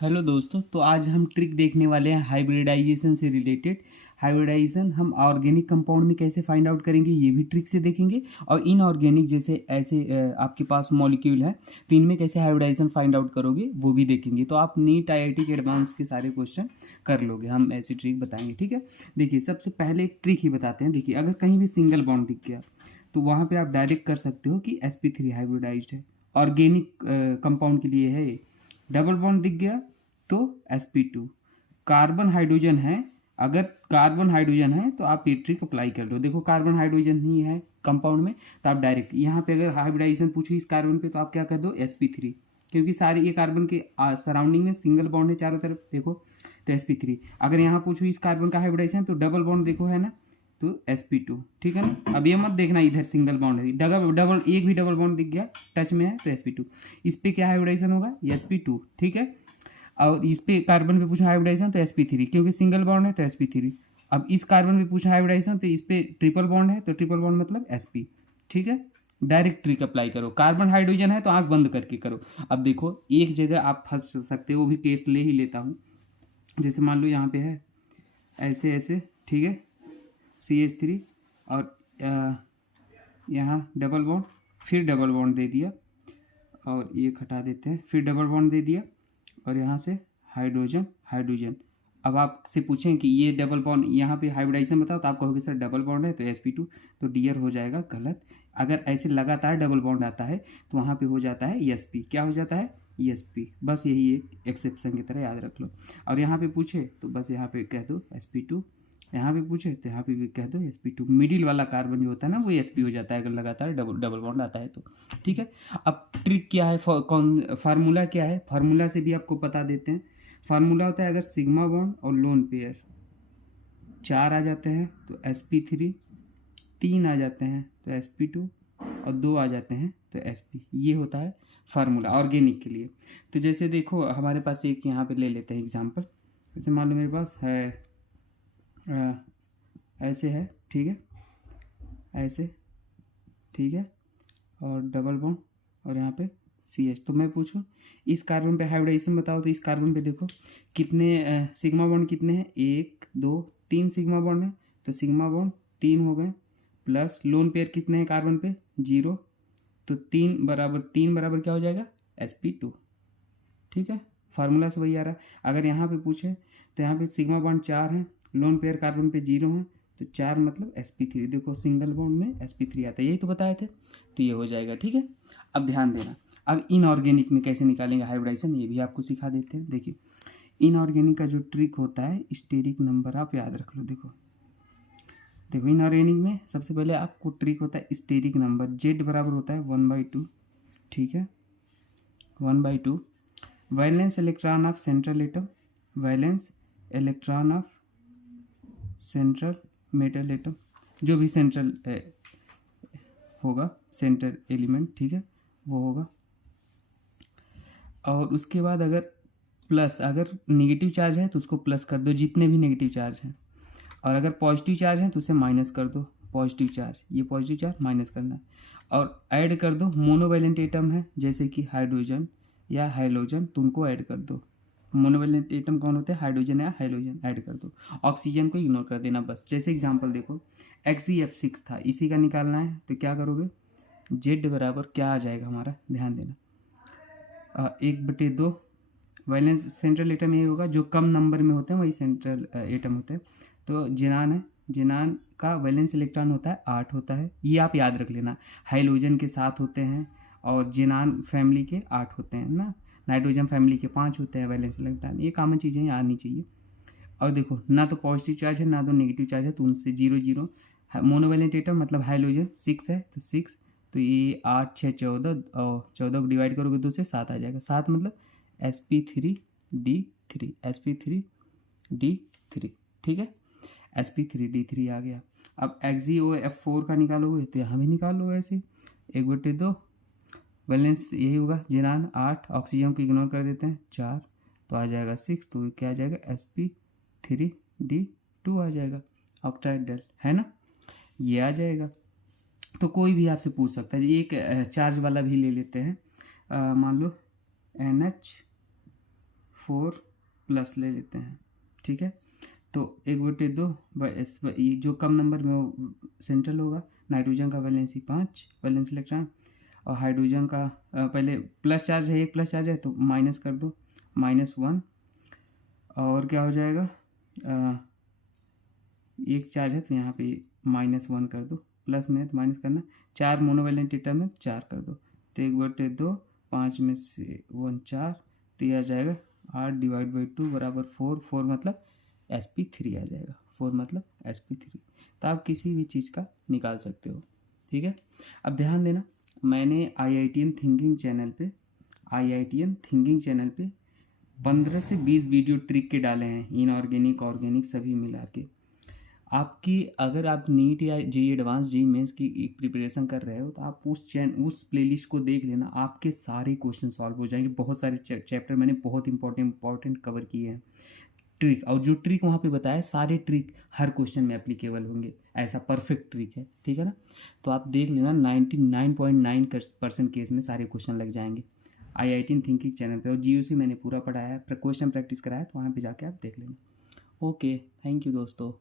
Hello दोस्तों, तो आज हम ट्रिक देखने वाले हैं हाइब्रिडाइजेशन से रिलेटेड। हाइब्रिडाइजेशन हम ऑर्गेनिक कंपाउंड में कैसे फाइंड आउट करेंगे ये भी ट्रिक से देखेंगे, और इनऑर्गेनिक जैसे ऐसे आपके पास मॉलिक्यूल है तो इनमें कैसे हाइब्रिडाइजेशन फाइंड आउट करोगे वो भी देखेंगे। तो आप नीट आईआईटी के एडवांस के सारे क्वेश्चन कर लोगे, हम ऐसी ट्रिक बताएंगे। ठीक है, देखिए सबसे पहले ट्रिक ही बताते हैं। देखिए अगर कहीं भी सिंगल बॉन्ड दिख गया तो वहाँ पे आप डायरेक्ट कर सकते हो कि sp3 हाइब्रिडाइज्ड है, ऑर्गेनिक कंपाउंड के लिए है। डबल बॉन्ड दिख गया तो sp2। कार्बन हाइड्रोजन है, अगर कार्बन हाइड्रोजन है तो आप ये ट्रिक अप्लाई कर लो। देखो कार्बन हाइड्रोजन ही है कंपाउंड में, तो आप डायरेक्ट यहाँ पे अगर हाइब्रिडाइजेशन पूछो इस कार्बन पे तो आप क्या कर दो sp3, क्योंकि सारे ये कार्बन के सराउंडिंग में सिंगल बॉन्ड है चारों तरफ। देखो तो sp3। अगर यहाँ पूछो इस कार्बन का हाइब्रिडाइजेशन तो डबल बॉन्ड देखो है ना, तो sp2। ठीक है ना, अब ये मत देखना इधर सिंगल बॉन्ड है, डबल डबल एक भी डबल बॉन्ड दिख गया टच में है तो sp2। इस पे क्या हाइब्रिडाइजेशन होगा sp2। ठीक है, और इस पे कार्बन पे पूछा हाइब्रिडाइजेशन तो sp3, क्योंकि सिंगल बॉन्ड है तो sp3। अब इस कार्बन पे पूछा हाइब्रिडाइजेशन तो इस पे ट्रिपल बॉन्ड है तो ट्रिपल बॉन्ड मतलब sp। ठीक है, डायरेक्ट ट्रिक अप्लाई करो। कार्बन हाइड्रोजन है तो आंख बंद करके करो। अब देखो एक जगह आप फंस सकते हो, वो भी केस ले ही लेता हूँ। जैसे मान लो यहाँ पे है ऐसे ऐसे, ठीक है, CH3 और यहाँ डबल बॉन्ड, फिर डबल बॉन्ड दे दिया और ये हटा देते हैं, फिर डबल बॉन्ड दे दिया और यहाँ से हाइड्रोजन हाइड्रोजन। अब आपसे पूछें कि ये डबल बॉन्ड यहाँ पे हाइब्रिडाइजेशन बताओ तो आप कहोगे सर डबल बॉन्ड है तो sp2, तो डियर हो जाएगा गलत। अगर ऐसे लगातार डबल बॉन्ड आता है तो वहाँ पे हो जाता है sp। क्या हो जाता है sp, बस यही एक एक्सेप्शन की तरह याद रख लो। और यहाँ पे पूछे तो बस यहाँ पे कह दो sp2, यहाँ पे पूछे तो यहाँ पे भी कह दो sp2। मिडिल वाला कार्बन जो होता है ना वो sp हो जाता है अगर लगातार डबल डबल बॉन्ड आता है तो। ठीक है, अब ट्रिक क्या है, कौन फार्मूला क्या है, फार्मूला से भी आपको बता देते हैं। फार्मूला होता है अगर सिग्मा बॉन्ड और लोन पेयर 4 आ जाते हैं तो sp3, 3 आ जाते हैं तो sp2 और 2 आ जाते हैं तो sp। ये होता है फार्मूला ऑर्गेनिक के लिए। तो जैसे देखो हमारे पास एक यहाँ पे ले लेते हैं एग्जांपल। जैसे मान लो मेरे पास है ऐसे है, ठीक है, ऐसे, ठीक है, और डबल बॉन्ड और यहाँ पे CH। तो मैं पूछूं इस कार्बन पे हाइब्रिडाइजेशन बताओ तो इस कार्बन पे देखो कितने सिग्मा बॉन्ड कितने हैं, 1 2 3 सिग्मा बॉन्ड है तो सिग्मा बॉन्ड 3 हो गए, प्लस लोन पेयर कितने हैं कार्बन पे 0, तो 3 बराबर क्या हो जाएगा sp2। ठीक है, फार्मूला से वही आ रहा है। अगर यहाँ पे पूछे तो यहाँ पे सिग्मा बॉन्ड 4 है, लोन पेयर कार्बन पे 0 है, तो 4 मतलब sp3। देखो सिंगल बॉन्ड में sp3 आता है, यही तो बताए थे, तो ये हो जाएगा। ठीक है, अब ध्यान देना। अब इनऑर्गेनिक में कैसे निकालेंगे हाइब्रिडाइजेशन ये भी आपको सिखा देते हैं। देखिए इनऑर्गेनिक का जो ट्रिक होता है स्टेरिक नंबर आप याद रख लो। देखो देखो इनऑर्गेनिक में सबसे पहले आपको ट्रिक होता है स्टेरिक नंबर, z बराबर होता है 1/2। ठीक है, 1/2। Valence electron of central atom, valence electron of central metal atom, जो भी सेंट्रल होगा सेंट्रल एलिमेंट, ठीक है, वो होगा। और उसके बाद अगर प्लस, अगर नेगेटिव चार्ज है तो उसको प्लस कर दो जितने भी नेगेटिव चार्ज हैं, और अगर पॉजिटिव चार्ज है तो उसे माइनस कर दो। पॉजिटिव चार्ज, ये पॉजिटिव चार्ज माइनस करना है, और ऐड कर दो मोनोवैलेंट एटम है जैसे कि हाइड्रोजन या हाइलोजन, तो उनको ऐड कर दो। मोनोवैलेंट एटम कौन होते हैं, हाइड्रोजन या हाइलोजन, ऐड कर दो। ऑक्सीजन को इग्नोर कर देना बस। जैसे एग्जांपल देखो XeF6 था, इसी का निकालना है तो क्या करोगे, Z बराबर क्या आ जाएगा हमारा, ध्यान देना, 1/2। वैलेंस सेंट्रल एटम ये होगा, जो कम नंबर में होते हैं वही सेंट्रल एटम होते हैं। तो जिनान है, जिनान का वैलेंस इलेक्ट्रॉन होता है 8 होता है, ये आप याद रख लेना। हाइलोजन के 7 होते हैं और जिनान फैमिली के 8 होते हैं ना, नाइट्रोजन फैमिली के 5 होते हैं वैलेंस इलेक्ट्रॉन। ये कॉमन चीज़ें आनी चाहिए। और देखो ना तो पॉजिटिव चार्ज है ना तो नेगेटिव चार्ज है, तो उनसे 0 0। मोनोवैलेंट एटम मतलब हाइलोजन 6 है तो 6, तो ये 8 6 14, और 14 को डिवाइड करोगे 2 से 7 आ जाएगा। 7 मतलब sp3d3, sp3d3। ठीक है, sp3d3 आ गया। अब XeOF4 का निकालोगे तो यहाँ भी निकाल लो ऐसे, 1/2। वैलेंस यही होगा, जिनान 8, ऑक्सीजन को इग्नोर कर देते हैं 4, तो आ जाएगा 6, तो क्या आ जाएगा sp3d2 आ जाएगा। ऑक्टाइडल है ना, ये आ जाएगा। तो कोई भी आपसे पूछ सकता है, एक चार्ज वाला भी ले लेते हैं। मान लो 4 प्लस ले लेते हैं, ठीक है। तो 1/2 बस ये जो कम नंबर में वो सेंट्रल होगा। नाइट्रोजन का वैलेंसी 5 वैलेंस इलेक्ट्रॉन, और हाइड्रोजन का पहले प्लस चार्ज है, एक प्लस चार्ज है तो माइनस कर दो, -1। और क्या हो जाएगा, एक चार्ज है तो यहाँ पे -1 कर दो, प्लस में है तो माइनस करना। 4 मोनोवैलेंट एटम है 4 कर दो, तो 1/2, 5 में से 1 4, तो ये आ जाएगा 8/2 बराबर 4। 4 मतलब sp3 आ जाएगा, 4 मतलब sp3। तो आप किसी भी चीज़ का निकाल सकते हो, ठीक है। अब ध्यान देना, मैंने IITian थिंकिंग चैनल पे 15 से 20 वीडियो ट्रिक के डाले हैं, इनऑर्गेनिक ऑर्गेनिक सभी मिला के। आपकी अगर आप नीट या जेईई एडवांस जेईई मेंस की प्रिपरेशन कर रहे हो तो आप उस प्लेलिस्ट को देख लेना, आपके सारे क्वेश्चन सॉल्व हो जाएंगे। बहुत सारे चैप्टर मैंने बहुत इंपॉर्टेंट कवर किए हैं। ट्रिक, और जो ट्रिक वहाँ पे बताया सारे ट्रिक हर क्वेश्चन में एप्लीकेबल होंगे, ऐसा परफेक्ट ट्रिक है, ठीक है ना। तो आप देख लेना 99.9% केस में सारे क्वेश्चन लग जाएंगे IITian थिंकिंग चैनल पे। और GOC मैंने पूरा पढ़ाया है, क्वेश्चन प्रैक्टिस कराया है, तो वहाँ पे जाके आप देख लेना। ओके, थैंक यू दोस्तों।